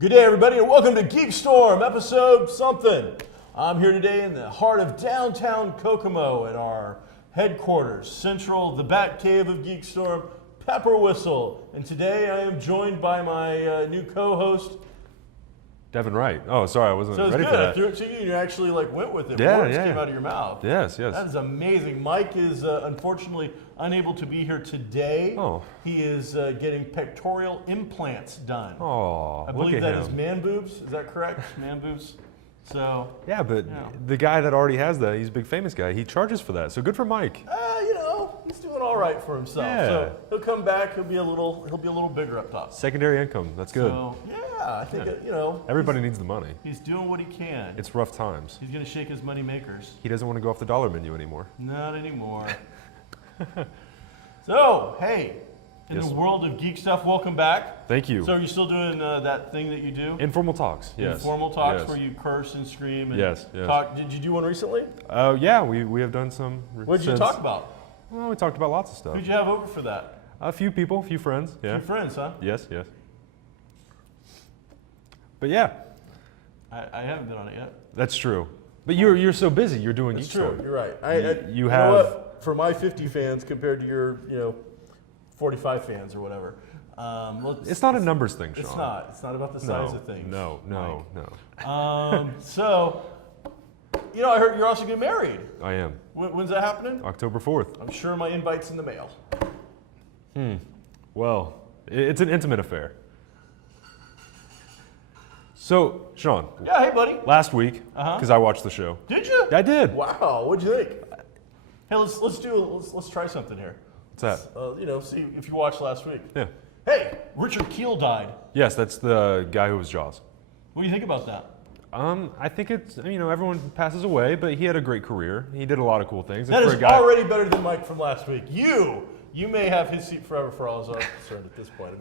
Good day, everybody, and welcome to GeekStorm, episode something. I'm here today in the heart of downtown Kokomo at our headquarters, Central, the Bat Cave of GeekStorm, Pepper Whistle. And today I am joined by my new co-host, Devon Wright. Oh, sorry, I wasn't ready for that. I threw it to you and you actually went with it. Yeah, Words yeah. came out of your mouth. Yes. That is amazing. Mike is unfortunately unable to be here today. Oh. He is getting pectoral implants done. Oh, I believe that is man boobs. Is that correct? Man boobs. So. Yeah, but the guy that already has that, he's a big famous guy. He charges for that. So good for Mike. He's doing all right for himself. Yeah. So he'll come back. He'll be a little bigger up top. Secondary income. That's good. So I think everybody needs the money. He's doing what he can. It's rough times. He's gonna shake his money makers. He doesn't want to go off the dollar menu anymore. Not anymore. So hey, in the world of geek stuff, welcome back. Thank you. So are you still doing that thing that you do? Informal talks. Yes. Informal talks yes. where you curse and scream and yes. talk. Did you do one recently? Yeah, we have done some. What did you talk about? Well, we talked about lots of stuff. Who'd you have over for that? A few people, a few friends. Yeah. A few friends, huh? Yes. But yeah. I haven't been on it yet. That's true. But you're so busy. You're doing That's GeekStorm. true. You're right. You know have what? For my 50 fans compared to your 45 fans or whatever. It's not a numbers thing, Sean. It's not. It's not about the size of things. No. So, I heard you're also getting married. I am. When's that happening? October 4th. I'm sure my invite's in the mail. Well, it's an intimate affair. So, Sean. Yeah, hey, buddy. Last week, because I watched the show. Did you? I did. Wow. What'd you think? Hey, let's try something here. What's that? See if you watched last week. Yeah. Hey, Richard Kiel died. Yes, that's the guy who was Jaws. What do you think about that? I think it's, everyone passes away, but he had a great career. He did a lot of cool things. That is already better than Mike from last week. You may have his seat forever for all as I'm concerned at this point.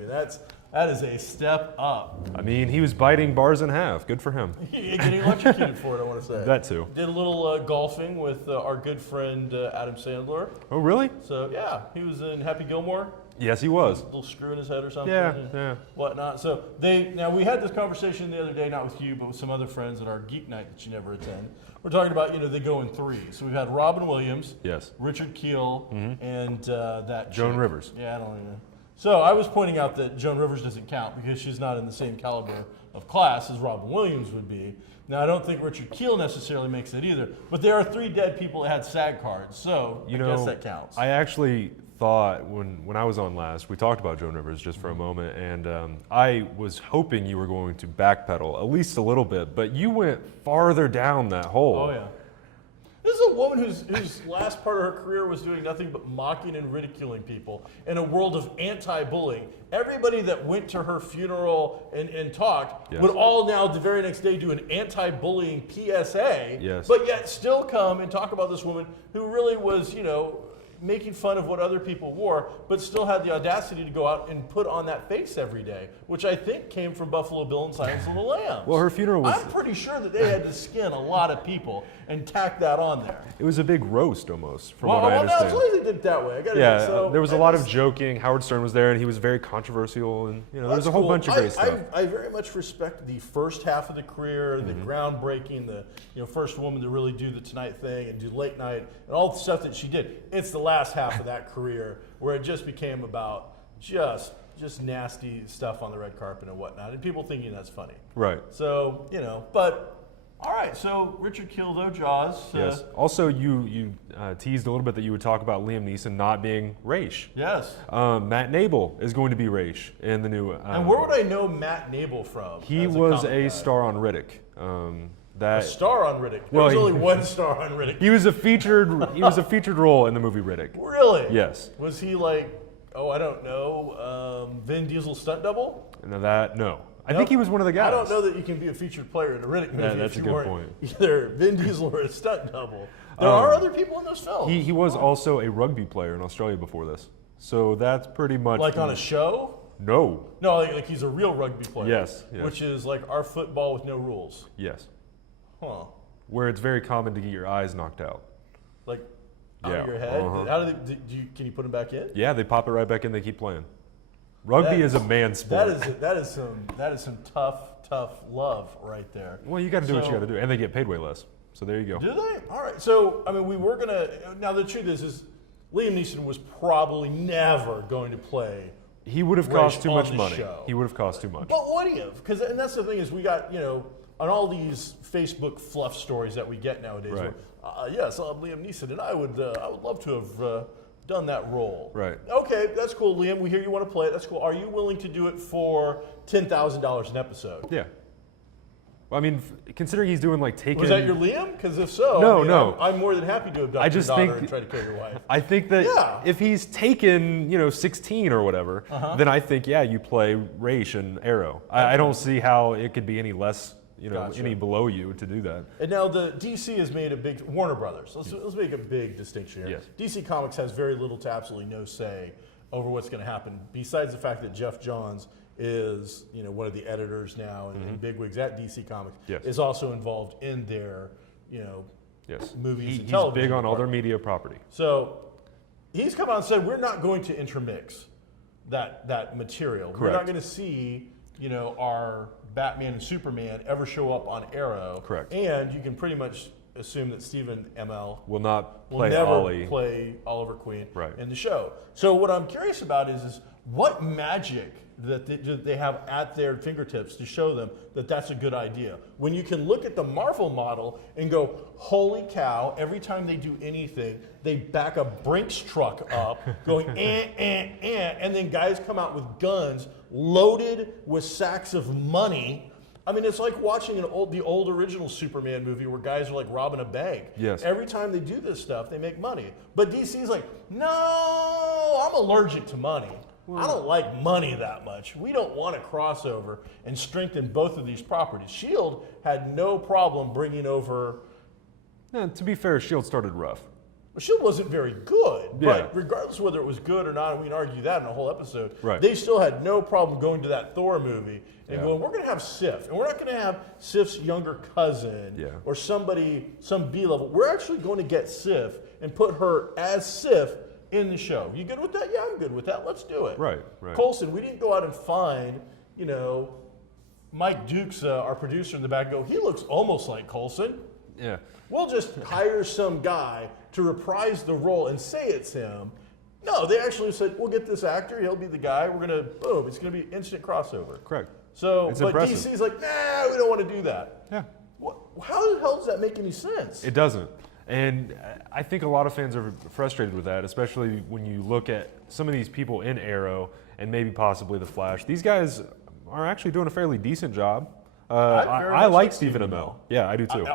That is a step up. He was biting bars in half. Good for him. Getting electrocuted for it, I want to say. That too. Did a little golfing with our good friend Adam Sandler. Oh, really? So, yeah, he was in Happy Gilmore. Yes, he was. A little screw in his head or something. Yeah. Whatnot. So we had this conversation the other day, not with you, but with some other friends at our geek night that you never attend. We're talking about, they go in threes. So we've had Robin Williams, yes, Richard Kiel, and that Joan chick. Rivers. Yeah, I don't even know. So I was pointing out that Joan Rivers doesn't count because she's not in the same caliber of class as Robin Williams would be. Now, I don't think Richard Kiel necessarily makes it either, but there are 3 dead people that had SAG cards, so I guess that counts. I actually thought when I was on last, we talked about Joan Rivers just for a moment, and I was hoping you were going to backpedal at least a little bit, but you went farther down that hole. Oh, yeah. This is a woman whose last part of her career was doing nothing but mocking and ridiculing people in a world of anti-bullying. Everybody that went to her funeral and talked would all now the very next day do an anti-bullying PSA, but yet still come and talk about this woman who really was, making fun of what other people wore, but still had the audacity to go out and put on that face every day, which I think came from Buffalo Bill and Silence of the Lambs. Well, her funeral was... I'm pretty sure that they had to skin a lot of people and tack that on there. It was a big roast almost, from what I understand. Well, no, they did it that way. There was a lot of joking. Howard Stern was there, and he was very controversial, and there was a whole bunch of great stuff. I very much respect the first half of the career, the groundbreaking, the first woman to really do the Tonight thing and do late night, and all the stuff that she did. It's the last half of that career where it just became about just nasty stuff on the red carpet and whatnot, and people thinking that's funny. Right. So, but all right, so Richard Kiel, though, Jaws. Yes. Also, you teased a little bit that you would talk about Liam Neeson not being Raish. Yes. Matt Nable is going to be Raish in the new... and where would I know Matt Nable from? He was a star on Riddick. A star on Riddick. There was only one star on Riddick. He was a featured role in the movie Riddick. Really? Yes. Was he like, I don't know, Vin Diesel's stunt double? No. I think he was one of the guys. I don't know that you can be a featured player in a Riddick movie that's if a you good weren't point. either Vin Diesel or a stunt double. There are other people in those films. He was also a rugby player in Australia before this. So that's pretty much... Like on a show? No. No, like he's a real rugby player. Yes. Which is like our football with no rules. Yes. Huh. Where it's very common to get your eyes knocked out. Like out of your head? How do they, can you put them back in? Yeah, they pop it right back in. They keep playing. Rugby is a man sport. That is some tough love right there. Well, you got to do what you got to do, and they get paid way less. So there you go. Do they? All right. So I mean, we were gonna. Now the truth is Liam Neeson was probably never going to play. He would have cost too much money. Show. He would have cost too much. But would he have? Because and that's the thing is we got on all these Facebook fluff stories that we get nowadays. Right. Where, yes, I'm Liam Neeson, and I would love to have done that role. Right. Okay, that's cool, Liam. We hear you want to play it. That's cool. Are you willing to do it for $10,000 an episode? Yeah. Well, I mean, considering he's doing like Taken. Was that your Liam? Because if so, no. I'm more than happy to abduct your daughter and try to kill your wife. I think that if he's Taken, 16 or whatever, then I think you play Raish and Arrow. I don't see how it could be any less. Any below you to do that. And now the DC has made a big Warner Brothers. Let's make a big distinction here. Yes. DC Comics has very little to absolutely no say over what's going to happen. Besides the fact that Jeff Johns is one of the editors now and bigwigs at DC Comics is also involved in their movies and television. He's big on all their media property. So he's come out and said we're not going to intermix that material. Correct. We're not going to see our Batman and Superman ever show up on Arrow. Correct. And you can pretty much assume that Stephen Amell will never play Oliver Queen right. in the show. So what I'm curious about is what magic that they have at their fingertips to show them that that's a good idea. When you can look at the Marvel model and go, holy cow, every time they do anything, they back a Brinks truck up going, and then guys come out with guns loaded with sacks of money. I mean, it's like watching the old original Superman movie where guys are like robbing a bank. Yes. Every time they do this stuff, they make money. But DC's like, no, I'm allergic to money. I don't like money that much. We don't want a crossover and strengthen both of these properties. S.H.I.E.L.D. had no problem bringing over... To be fair, S.H.I.E.L.D. started rough. S.H.I.E.L.D. wasn't very good, but regardless of whether it was good or not, and we can argue that in a whole episode, they still had no problem going to that Thor movie and going, we're going to have Sif, and we're not going to have Sif's younger cousin or somebody, some B-level. We're actually going to get Sif and put her as Sif in the show. You good with that? Yeah, I'm good with that. Let's do it. Right. Coulson, we didn't go out and find, Mike Dukes, our producer in the back, he looks almost like Coulson. Yeah. We'll just hire some guy to reprise the role and say it's him. No, they actually said, we'll get this actor, he'll be the guy, we're going to, boom, it's going to be instant crossover. Correct. So, it's but impressive. DC's like, nah, we don't want to do that. Yeah. How the hell does that make any sense? It doesn't. And I think a lot of fans are frustrated with that, especially when you look at some of these people in Arrow and maybe possibly The Flash. These guys are actually doing a fairly decent job. I like Stephen Amell. Yeah, I do too.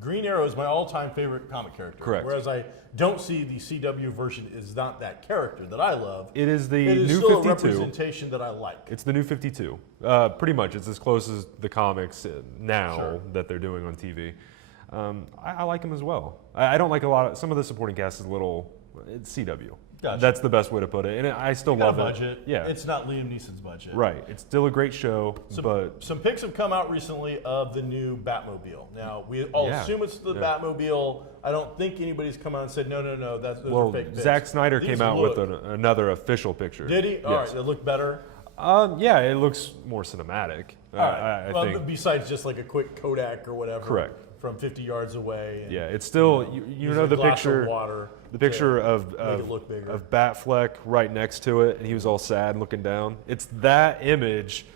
Green Arrow is my all-time favorite comic character. Correct. Whereas I don't see the CW version is not that character that I love. It is the It is new still 52. a representation that I like. It's the new 52. Pretty much. It's as close as the comics now that they're doing on TV. I like him as well. I don't like a lot of, some of the supporting cast is a little, it's CW. Gotcha. That's the best way to put it. And I still love budget. it. Yeah. It's not Liam Neeson's budget. Right. It's still a great show, but... Some pics have come out recently of the new Batmobile. Now, we all assume it's the Batmobile. I don't think anybody's come out and said, no, those are fake pics. Zack Snyder came out with another official picture. Did he? Yes. All right, it looked better? Yeah, it looks more cinematic. All right. I think. Besides just like a quick Kodak or whatever. Correct. From 50 yards away. And, it's still, you know the picture. The picture of Batfleck right next to it, and he was all sad and looking down. It's that image,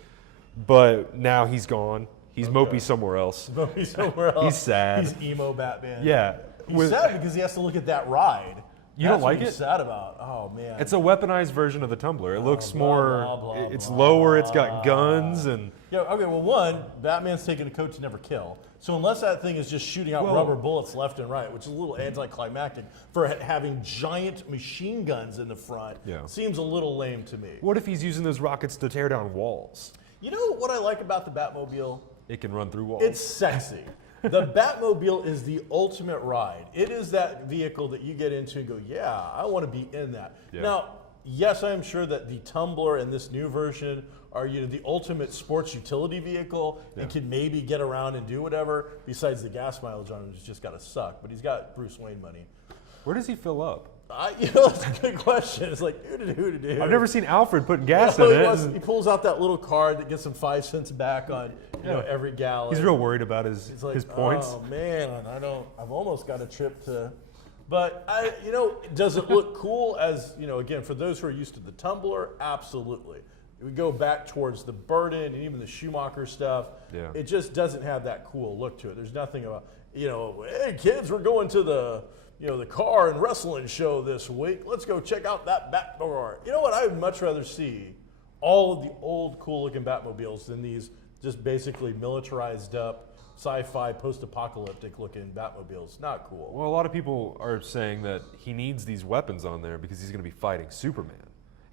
but now he's gone. He's mopey somewhere else. Mopey somewhere else. He's sad. He's emo Batman. Yeah. He's sad because he has to look at that ride. You don't like it? He's sad about. Oh man. It's a weaponized version of the Tumbler. It looks more. It's lower. It's got guns and. Yeah. Okay. Well, one, Batman's taking a code to never kill. So unless that thing is just shooting out rubber bullets left and right, which is a little anticlimactic for having giant machine guns in the front, seems a little lame to me. What if he's using those rockets to tear down walls? You know what I like about the Batmobile? It can run through walls. It's sexy. The Batmobile is the ultimate ride. It is that vehicle that you get into and go, yeah, I want to be in that. Yeah. Now, yes, I'm sure that the Tumbler and this new version are the ultimate sports utility vehicle and can maybe get around and do whatever. Besides the gas mileage on him, it's just got to suck. But he's got Bruce Wayne money. Where does he fill up? That's a good question. It's like, who-da-do-da-do. I've never seen Alfred putting gas in it. He pulls out that little card that gets him 5 cents back on every gallon. He's real worried about his points. Oh man, I've almost got a trip to, but does it look cool? As again, for those who are used to the Tumbler, absolutely. We go back towards the Burden and even the Schumacher stuff. Yeah. It just doesn't have that cool look to it. There's nothing about hey kids, we're going to the car and wrestling show this week. Let's go check out that Batmobile. You know what? I would much rather see all of the old, cool-looking Batmobiles than these just basically militarized up, sci-fi, post-apocalyptic looking Batmobiles. Not cool. Well, a lot of people are saying that he needs these weapons on there because he's going to be fighting Superman.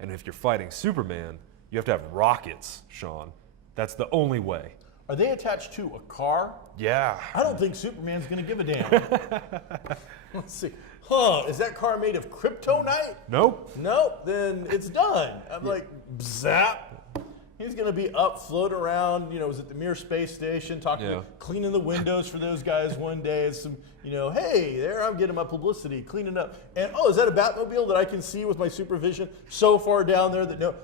And if you're fighting Superman, you have to have rockets, Sean. That's the only way. Are they attached to a car? Yeah. I don't think Superman's going to give a damn. Let's see. Is that car made of kryptonite? Nope. Nope. Then it's done. I'm like, zap. He's going to be up, floating around, was at the Mir Space Station, cleaning the windows for those guys one day. It's some, hey, there I'm getting my publicity, cleaning up. And, is that a Batmobile that I can see with my supervision so far down there that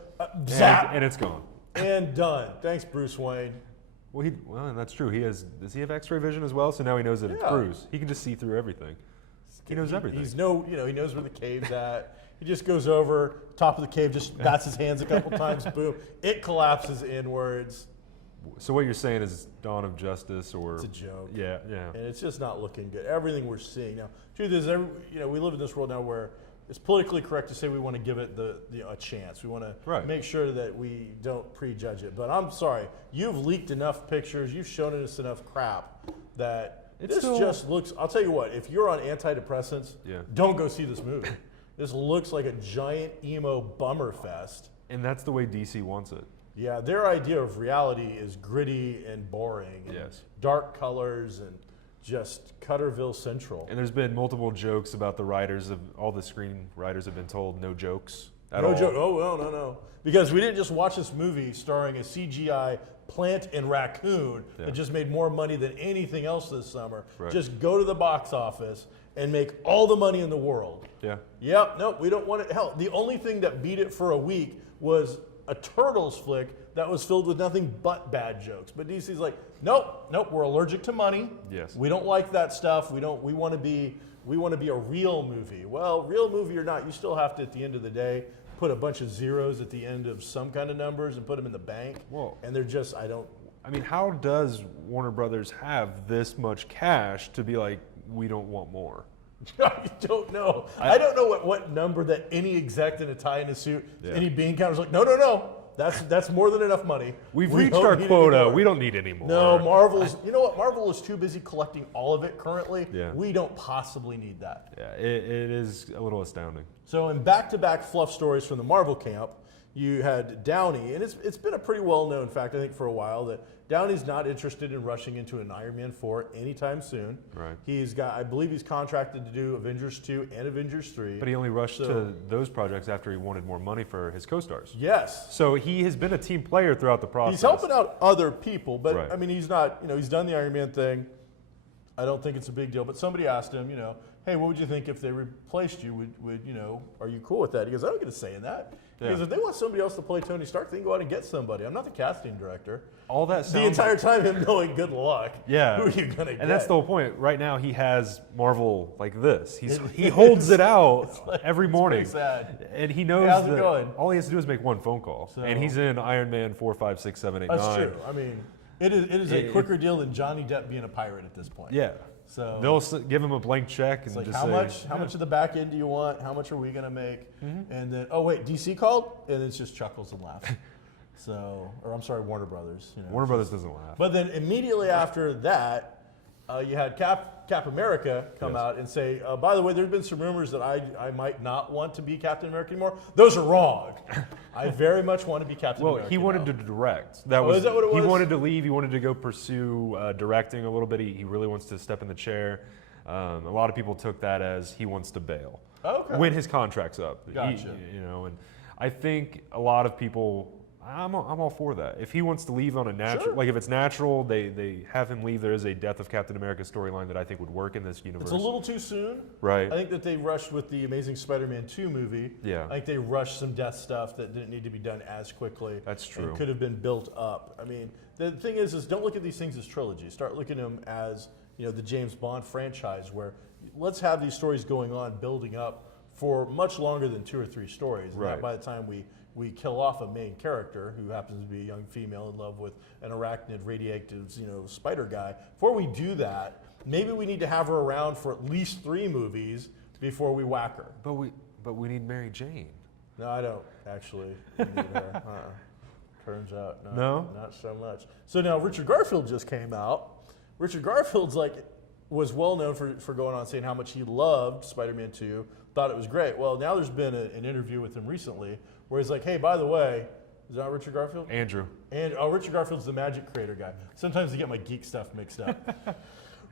zap. And it's gone. And done. Thanks, Bruce Wayne. Well, and that's true. Does he have X-ray vision as well? So now he knows that it's Bruce. He can just see through everything. He knows everything. He knows where the cave's at. He just goes over top of the cave, just bats his hands a couple times. Boom! It collapses inwards. So what you're saying is Dawn of Justice, or it's a joke. Yeah. And it's just not looking good. Everything we're seeing now. Truth is, we live in this world now where it's politically correct to say we want to give it a chance. We want to make sure that we don't prejudge it. But I'm sorry, you've leaked enough pictures, you've shown us enough crap that just looks. I'll tell you what, if you're on antidepressants, don't go see this movie. This looks like a giant emo bummer fest. And that's the way DC wants it. Yeah, their idea of reality is gritty and boring. And dark colors and just Cutterville Central. And there's been multiple jokes about the writers all the screenwriters have been told no jokes at all. No joke. Oh, no. Because we didn't just watch this movie starring a CGI plant and raccoon that just made more money than anything else this summer. Right. Just go to the box office and make all the money in the world. Yeah. Yep. Nope. We don't want it. Hell, the only thing that beat it for a week was a Turtles flick that was filled with nothing but bad jokes. But DC's like, nope, we're allergic to money. Yes. We don't like that stuff. We want to be a real movie. Well, real movie or not, you still have to, at the end of the day, put a bunch of zeros at the end of some kind of numbers and put them in the bank. Whoa. And they're just, how does Warner Brothers have this much cash to be like, we don't want more? I don't know. I don't know what number that any exec in a tie and a suit, any bean counter's like, no. That's more than enough money. We've reached our quota. We don't need any more. No, Marvel's. You know what? Marvel is too busy collecting all of it currently. Yeah. We don't possibly need that. Yeah, it is a little astounding. So in back-to-back fluff stories from the Marvel camp, you had Downey, and it's been a pretty well-known fact, I think, for a while, that Downey's not interested in rushing into an Iron Man 4 anytime soon. Right. I believe he's contracted to do Avengers 2 and Avengers 3. But he only rushed to those projects after he wanted more money for his co-stars. Yes. So he has been a team player throughout the process. He's helping out other people, but he's not, he's done the Iron Man thing. I don't think it's a big deal, but somebody asked him, hey, what would you think if they replaced you? Would are you cool with that? He goes, I don't get a say in that. He goes, if they want somebody else to play Tony Stark, they can go out and get somebody. I'm not the casting director. All that the entire time him knowing good luck. Yeah. Who are you going to get? And that's the whole point. Right now he has Marvel like this. He holds it out every morning. It's pretty sad. And he knows how's it that going? all he has to do is make one phone call. So, and he's in Iron Man 4, 5, 6, 7, 8, 9. That's true. It is a quicker deal than Johnny Depp being a pirate at this point. Yeah. So they'll give him a blank check and like, just how much of the back end do you want? How much are we going to make? And then, oh wait, DC called? And it's just chuckles and laughs. Warner Brothers. Warner Brothers doesn't laugh. But then immediately after that, you had Cap America come out and say, by the way, there's been some rumors that I might not want to be Captain America anymore. Those are wrong. I very much want to be Captain America. Well, he wanted to direct. That is that what it was? He wanted to leave. He wanted to go pursue directing a little bit. He really wants to step in the chair. A lot of people took that as he wants to bail when his contract's up. Gotcha. And I think a lot of people. I'm all for that. If he wants to leave on a natural, like if it's natural, they have him leave. There is a Death of Captain America storyline that I think would work in this universe. It's a little too soon. Right. I think that they rushed with the Amazing Spider-Man 2 movie. Yeah. I think they rushed some death stuff that didn't need to be done as quickly. That's true. And could have been built up. I mean, the thing is don't look at these things as trilogies. Start looking at them as, the James Bond franchise, where let's have these stories going on, building up for much longer than 2 or 3 stories. And Right. by the time we kill off a main character who happens to be a young female in love with an arachnid, radioactive, spider guy. Before we do that, maybe we need to have her around for at least 3 movies before we whack her. But we need Mary Jane. No, I don't actually need her. Turns out, No? Not so much. So now Richard Garfield just came out. Richard Garfield's was well known for going on saying how much he loved Spider-Man 2, thought it was great. Well, now there's been an interview with him recently where he's like, hey, by the way, is that Richard Garfield? Andrew. Richard Garfield's the Magic Creator guy. Sometimes I get my geek stuff mixed up.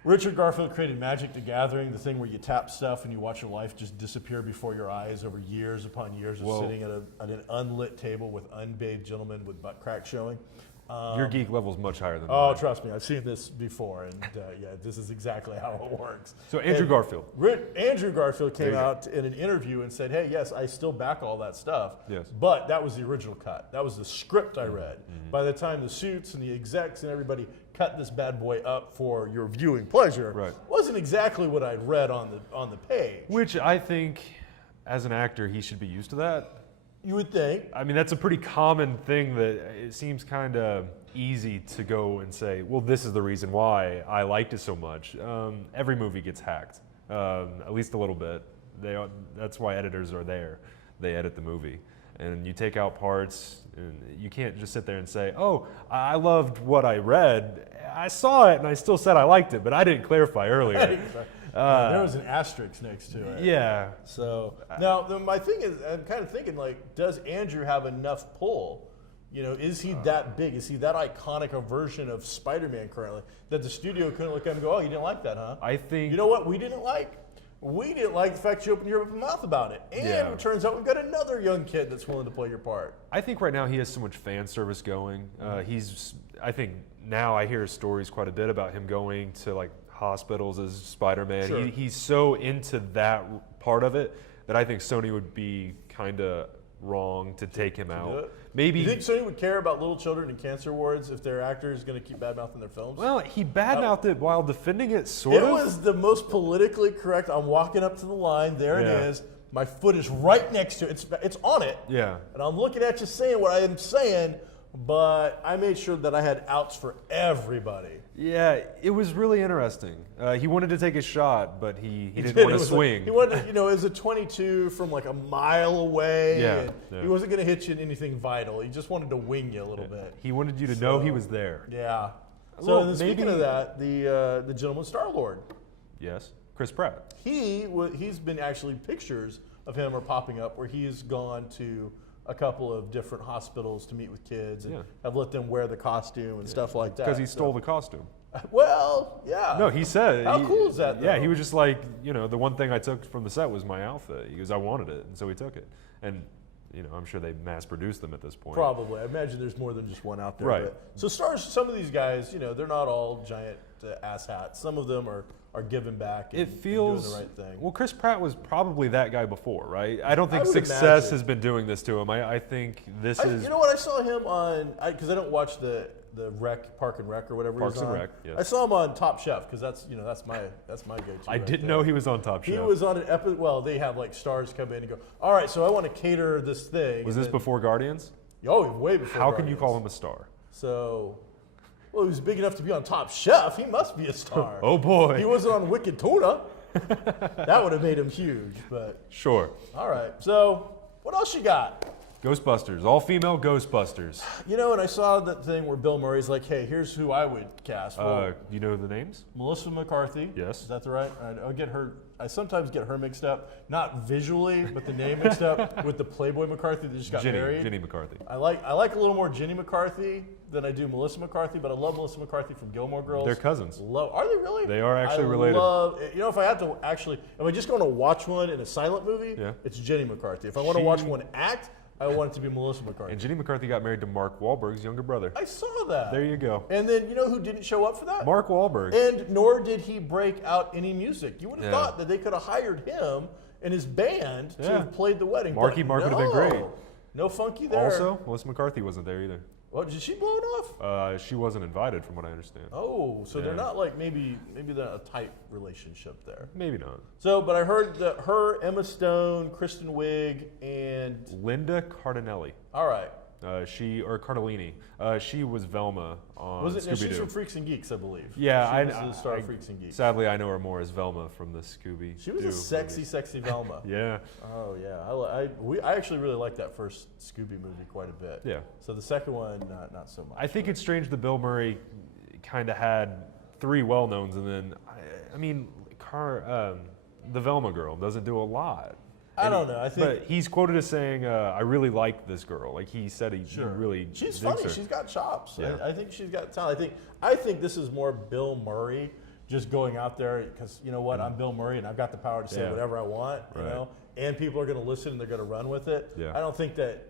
Richard Garfield created Magic the Gathering, the thing where you tap stuff and you watch your life just disappear before your eyes over years upon years of sitting at an unlit table with unbathed gentlemen with butt crack showing. Your geek level's much higher than Oh, mine. trust me, I've seen this before, and this is exactly how it works. So Andrew Garfield. Andrew Garfield came out in an interview and said, hey, yes, I still back all that stuff, Yes. but that was the original cut. That was the script I read. By the time the suits and the execs and everybody cut this bad boy up for your viewing pleasure, Right. wasn't exactly what I'd read on the page. Which I think, as an actor, he should be used to that. You would think. I mean, that's a pretty common thing that it seems kind of easy to go and say, well, this is the reason why I liked it so much. Every movie gets hacked, at least a little bit. That's why editors are there. They edit the movie. And you take out parts, and you can't just sit there and say, oh, I loved what I read. I saw it, and I still said I liked it, but I didn't clarify earlier. There was an asterisk next to it. Yeah. So now my thing is, I'm kind of thinking does Andrew have enough pull? Is he that big? Is he that iconic a version of Spider-Man currently that the studio couldn't look at him and go, oh, you didn't like that, huh? I think. You know what we didn't like? We didn't like the fact you opened your mouth about it. And it turns out we've got another young kid that's willing to play your part. I think right now he has so much fan service going. I think now I hear stories quite a bit about him going to hospitals as Spider-Man. Sure. He's so into that part of it that I think Sony would be kind of wrong to take him out. Maybe. You think Sony would care about little children in cancer wards if their actor is going to keep badmouthing their films? Well, he badmouthed it while defending it, sort of. It was the most politically correct. I'm walking up to the line. There it Yeah. is. My foot is right next to it. It's on it. Yeah. And I'm looking at you saying what I am saying, but I made sure that I had outs for everybody. Yeah, it was really interesting. He wanted to take a shot, but he didn't did. want It to was swing. He wanted, it was a 22 from a mile away. Yeah, And yeah. He wasn't going to hit you in anything vital. He just wanted to wing you a little bit. He wanted you to know he was there. Yeah. Well, So then speaking of that, the gentleman Star-Lord, Yes, Chris Pratt. he's been actually pictures of him are popping up where he's gone to a couple of different hospitals to meet with kids and have let them wear the costume and stuff like that. Because he stole the costume. Well, yeah. No, he said. How cool is that, Yeah, though? he was just like, the one thing I took from the set was my outfit. He goes, I wanted it, and so he took it. And, I'm sure they mass produced them at this point. Probably. I imagine there's more than just one out there. Right. But, so stars, some of these guys, they're not all giant ass hats. Some of them are giving back and, It feels and doing the right thing. Well, Chris Pratt was probably that guy before, right? I don't think would success imagine. has been doing this to him. I think this is. You know what? I saw him on, because I don't watch the Park and Rec or whatever Parks he's on. and Rec, yes. I saw him on Top Chef because that's my go-to. I didn't know he was on Top Chef. He was on an episode. Well, they have stars come in and go, all right, so I want to cater this thing. Was and this then- before Guardians? Oh, way before. How can you Guardians. call him a star? So, well, he was big enough to be on Top Chef. He must be a star. Oh boy. He wasn't on Wicked Tuna. That would have made him huge. But Sure. all right. So, what else you got? Ghostbusters, all-female Ghostbusters. You know, and I saw that thing where Bill Murray's like, hey, here's who I would cast. Well, You know the names? Melissa McCarthy. Yes. Is that the right? I get her. I sometimes get her mixed up, not visually, but the name mixed up with the Playboy McCarthy that just got married. Jenny McCarthy. I like a little more Jenny McCarthy than I do Melissa McCarthy, but I love Melissa McCarthy from Gilmore Girls. They're cousins. Are they really? They are actually related. You know, if I have to actually, if I just want to watch one in a silent movie, it's Jenny McCarthy. If I want to watch one act, I want it to be Melissa McCarthy. And Jenny McCarthy got married to Mark Wahlberg's younger brother. I saw that. There you go. And then, you know who didn't show up for that? Mark Wahlberg. And nor did he break out any music. You would have thought that they could have hired him and his band to have played the wedding. Mark would have been great. No funky there. Also, Melissa McCarthy wasn't there either. Well, did she blow it off? She wasn't invited, from what I understand. Oh, so they're not like maybe they're not a tight relationship there. Maybe not. So, but I heard that her, Emma Stone, Kristen Wiig, and Linda Cardinelli. All right. Cardellini. She was Velma on Was it? No, Scooby-Doo. she's from Freaks and Geeks, I believe. Yeah, she was the star of Freaks and Geeks. Sadly, I know her more as Velma from the Scooby. She was a sexy Velma. Yeah. Oh yeah, I actually really liked that first Scooby movie quite a bit. Yeah. So the second one, not so much. I think it's strange that Bill Murray kind of had three well-knowns, and then the Velma girl doesn't do a lot. I don't know. But he's quoted as saying, "I really like this girl." Like he said, he really. She's digs funny. her. She's got chops. Yeah. I think she's got talent. I think this is more Bill Murray just going out there because you know what? I'm Bill Murray and I've got the power to say whatever I want. You know, and people are going to listen and they're going to run with it. Yeah. I don't think that.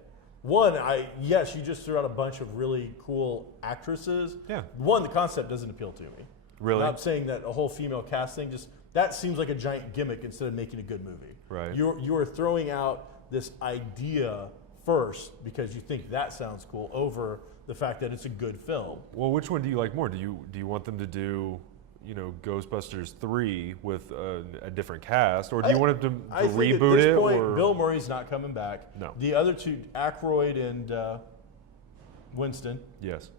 Yes, you just threw out a bunch of really cool actresses. Yeah. One, the concept doesn't appeal to me. Really? I'm saying that a whole female cast thing that seems like a giant gimmick instead of making a good movie. Right. You are throwing out this idea first because you think that sounds cool over the fact that it's a good film. Well, which one do you like more? Do you want them to do, Ghostbusters 3 with a different cast, or do you want them to reboot at this it? Point, or Bill Murray's not coming back. No. The other two, Aykroyd and Winston. Yes.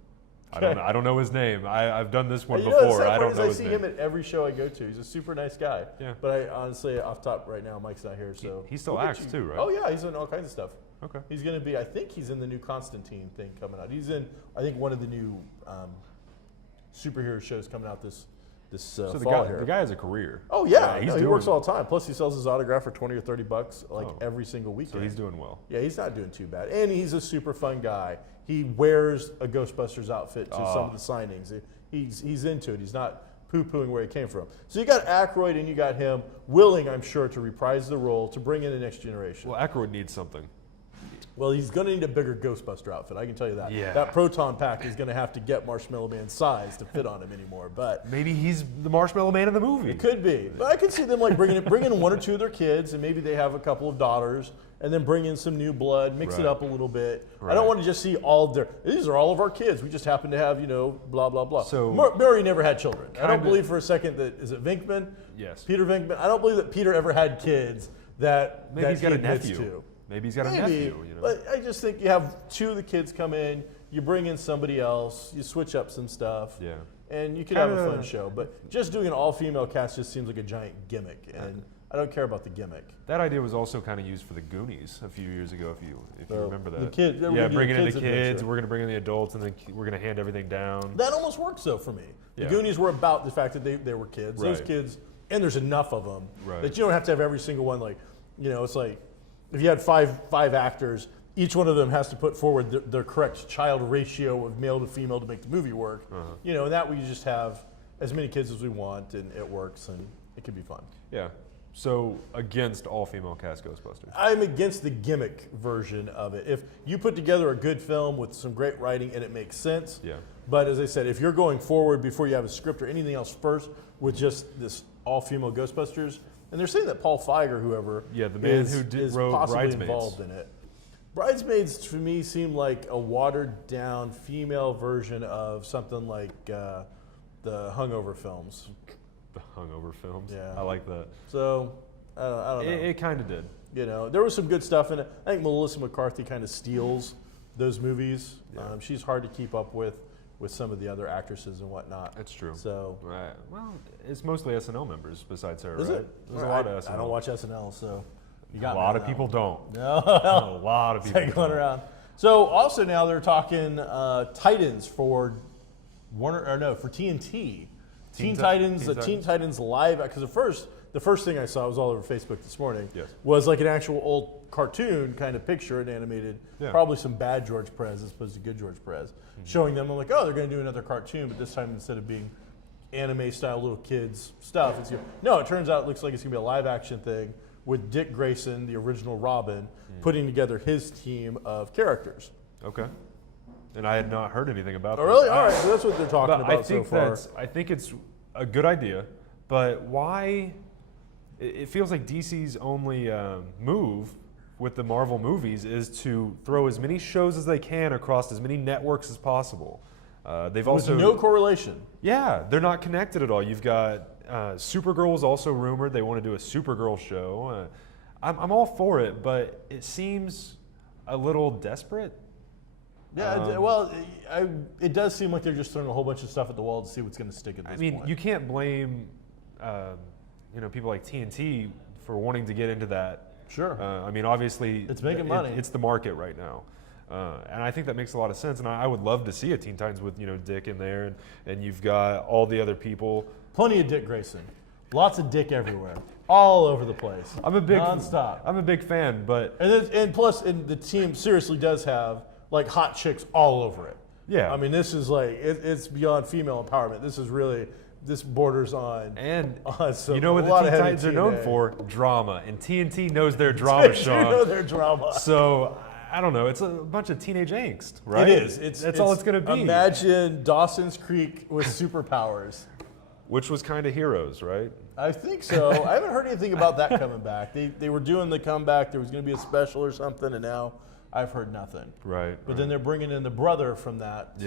I don't know his name. I've done this one You know, before. I don't know his I see name. him at every show I go to. He's a super nice guy. Yeah. But I honestly, off top right now, Mike's not here, so He still acts too, right? Oh yeah, he's in all kinds of stuff. Okay. He's going to be. I think he's in the new Constantine thing coming out. He's in. I think one of the new superhero shows coming out this So fall here. the guy has a career. Oh yeah, he works doing- all the time. Plus, he sells his autograph for $20 or $30 every single weekend. So he's doing well. Yeah, he's not doing too bad, and he's a super fun guy. He wears a Ghostbusters outfit to some of the signings. He's into it. He's not poo-pooing where he came from. So you got Aykroyd and you got him willing, I'm sure, to reprise the role to bring in the next generation. Well, Aykroyd needs something. Well, he's going to need a bigger Ghostbuster outfit. I can tell you that. Yeah. That proton pack is going to have to get Marshmallow Man's size to fit on him anymore. But Maybe he's the Marshmallow Man of the movie. it could be. But I could see them like bring in one or two of their kids, and maybe they have a couple of daughters, and then bring in some new blood, mix it Right. up a little bit. I Right. don't want to just see all of these are all of our kids. We just happen to have, blah, blah, blah. So- Murray never had children. I don't Kinda- believe for a second that, is it Venkman? Yes. Peter Venkman? I don't believe that Peter ever had kids that Maybe he's got he a admits nephew. to. Maybe he's got a Maybe, nephew. but I just think you have two of the kids come in, you bring in somebody else, you switch up some stuff, Yeah. and you could have a Kinda- fun show. But just doing an all-female cast just seems like a giant gimmick, and I don't care about the gimmick. That idea was also kind of used for the Goonies a few years ago, if you So, remember that. the kid- they were yeah, gonna do bringing in the the kids' kids, adventure. we're going to bring in the adults, and then we're going to hand everything down. That almost works though for me. The Yeah. Goonies were about the fact that they were kids. Those Right. kids, and there's enough of them Right. that you don't have to have every single one. Like, it's like if you had five actors, each one of them has to put forward their correct child ratio of male to female to make the movie work. And that way you just have as many kids as we want, and it works, and it can be fun. Yeah. So against all female cast Ghostbusters. I'm against the gimmick version of it. If you put together a good film with some great writing and it makes sense, Yeah. But as I said, if you're going forward before you have a script or anything else first with just this all-female Ghostbusters, and they're saying that Paul Feig or whoever Yeah, the man is, who is wrote possibly Bridesmaids. involved in it. Bridesmaids to me seem like a watered-down female version of something like the Hungover films. The Hungover films. Yeah. I like that. So I don't know. It kind of did. There was some good stuff in it. I think Melissa McCarthy kind of steals those movies. Yeah. She's hard to keep up with some of the other actresses and whatnot. That's true. So Right. Well, it's mostly SNL members besides her, is right? it? There's a lot of SNL. I don't watch SNL, so You A got me lot on of that people one. don't. No. A lot of people It's going don't. around. So also now they're talking Titans for for TNT. Teen Titans live, because the first thing I saw was all over Facebook this morning. Yes. Was like an actual old cartoon kind of picture, and animated, probably some bad George Perez as opposed to good George Perez, showing them. I'm like, oh, they're going to do another cartoon, but this time instead of being anime style little kids stuff, no. It turns out it looks like it's going to be a live action thing with Dick Grayson, the original Robin, putting together his team of characters. Okay. And I had not heard anything about Oh, this. really? All right, so that's what they're talking But about so far. I think it's a good idea, but why? It feels like DC's only move with the Marvel movies is to throw as many shows as they can across as many networks as possible. They've also no correlation. Yeah, they're not connected at all. You've got Supergirl is also rumored. They want to do a Supergirl show. I'm all for it, but it seems a little desperate. Yeah, it does seem like they're just throwing a whole bunch of stuff at the wall to see what's going to stick at this point. You can't blame people like TNT for wanting to get into that. Sure. Obviously, it's making money. It's the market right now. And I think that makes a lot of sense. And I would love to see a Teen Titans with Dick in there, and you've got all the other people. Plenty of Dick Grayson. Lots of Dick everywhere. All over the place. Nonstop. I'm a big fan, but plus the team seriously does have like hot chicks all over it. Yeah. This is like it's beyond female empowerment. This borders on some, you know what the Teen Titans are known for? Drama, and TNT knows their drama, Sean. know their drama. So I don't know. It's a bunch of teenage angst, right? It is. That's all it's going to be. Imagine Dawson's Creek with superpowers. Which was kind of Heroes, right? I think so. I haven't heard anything about that coming back. They were doing the comeback. There was going to be a special or something, and now I've heard nothing. Right. But then they're bringing in the brother from that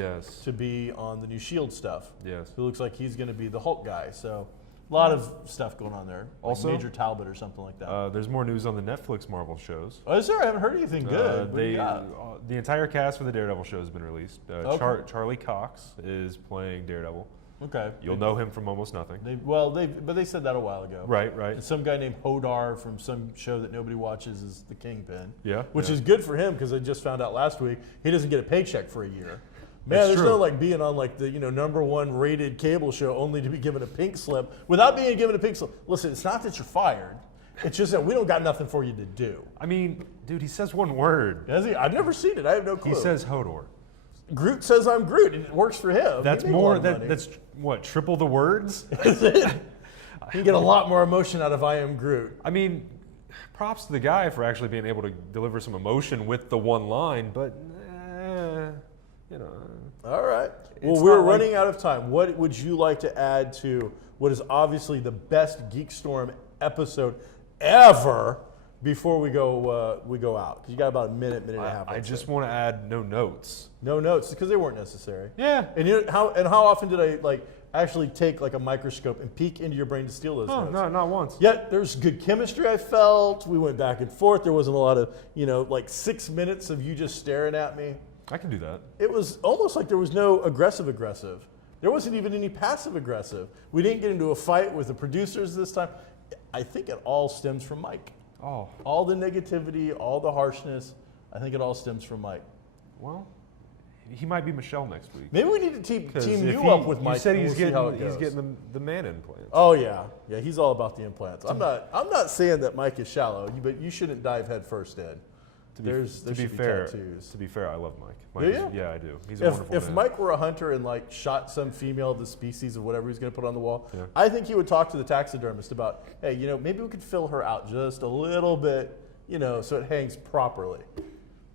to be on the new S.H.I.E.L.D. stuff. Yes. Who looks like he's going to be the Hulk guy. So a lot of stuff going on there. Also, like Major Talbot or something like that. There's more news on the Netflix Marvel shows. Oh, is there? I haven't heard anything good. What do you got? The entire cast for the Daredevil show has been released. Okay. Charlie Cox is playing Daredevil. Okay. You'll know him from Almost Nothing. But they said that a while ago. Right. And some guy named Hodar from some show that nobody watches is the Kingpin. Yeah. Which is good for him because I just found out last week he doesn't get a paycheck for a year. Man, That's there's true. no like being on like the #1 rated cable show only to be given a pink slip without being given a pink slip. Listen, it's not that you're fired. It's just that we don't got nothing for you to do. Dude, he says one word. Has he? I've never seen it. I have no clue. He says Hodor. Groot says I'm Groot, and it works for him. That's He made a lot more. of money. That's what, triple the words? Is it? You get a lot more emotion out of I am Groot. Props to the guy for actually being able to deliver some emotion with the one line, but All right. Well, It's we're not like- running out of time. What would you like to add to what is obviously the best GeekStorm episode ever before we go out? Because you got about a minute and a half. I I'd just say. want to add no notes. No notes because they weren't necessary. Yeah. And how often did I actually take like a microscope and peek into your brain to steal those Oh, notes? no, not once. Yet there's good chemistry I felt. We went back and forth. There wasn't a lot of, 6 minutes of you just staring at me. I can do that. It was almost like there was no aggressive. There wasn't even any passive aggressive. We didn't get into a fight with the producers this time. I think it all stems from Mike. Oh, All the negativity, all the harshness, I think it all stems from Mike. well, he might be Michelle next week. Maybe we need to team 'Cause you if up with Mike. You said and he's we'll see how it getting goes. the man implants. Oh yeah, he's all about the implants. I'm not saying that Mike is shallow, but you shouldn't dive head first in. To There be should be fair, tattoos. to be fair, I love Mike. Do Mike you? Yeah, I do. He's a wonderful If man. Mike were a hunter and shot some female of the species of whatever he's going to put on the wall, Yeah. I think he would talk to the taxidermist about, hey, maybe we could fill her out just a little bit, so it hangs properly.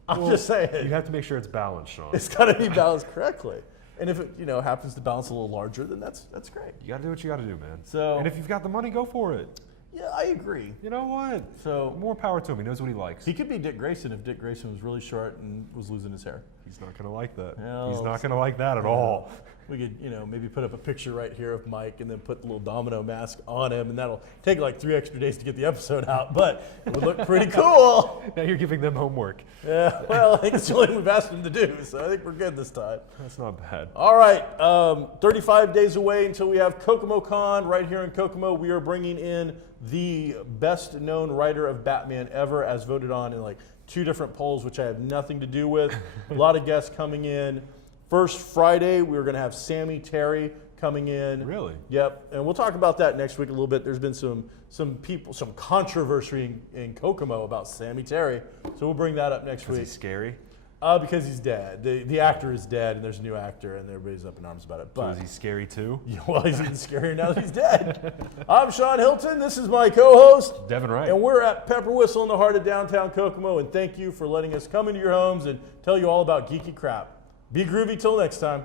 I'm just saying. You have to make sure it's balanced, Sean. It's got to be balanced correctly. And if it, happens to balance a little larger, then that's great. You got to do what you got to do, man. So- and if you've got the money, go for it. Yeah, I agree. You know what? So More power to him. He knows what he likes. he could be Dick Grayson if Dick Grayson was really short and was losing his hair. He's not gonna like that. No, He's not gonna like that at all. We could, maybe put up a picture right here of Mike and then put the little domino mask on him, and that'll take like 3 extra days to get the episode out, but it would look pretty cool. Now you're giving them homework. Yeah, well, I think it's the only thing we've asked them to do, so I think we're good this time. That's not bad. All right, 35 days away until we have Kokomo Con right here in Kokomo. We are bringing in the best known writer of Batman ever, as voted on in like 2 different polls, which I have nothing to do with. A lot of guests coming in. First Friday, we're going to have Sammy Terry coming in. Really? Yep, and we'll talk about that next week a little bit. There's been some controversy in Kokomo about Sammy Terry, so we'll bring that up next week. Is he scary? Because he's dead. The actor is dead, and there's a new actor, and everybody's up in arms about it. So But is he scary too? well, he's even scarier now that he's dead. I'm Sean Hilton. This is my co-host, Devon Wright. and we're at Pepper Whistle in the heart of downtown Kokomo. And thank you for letting us come into your homes and tell you all about geeky crap. Be groovy till next time.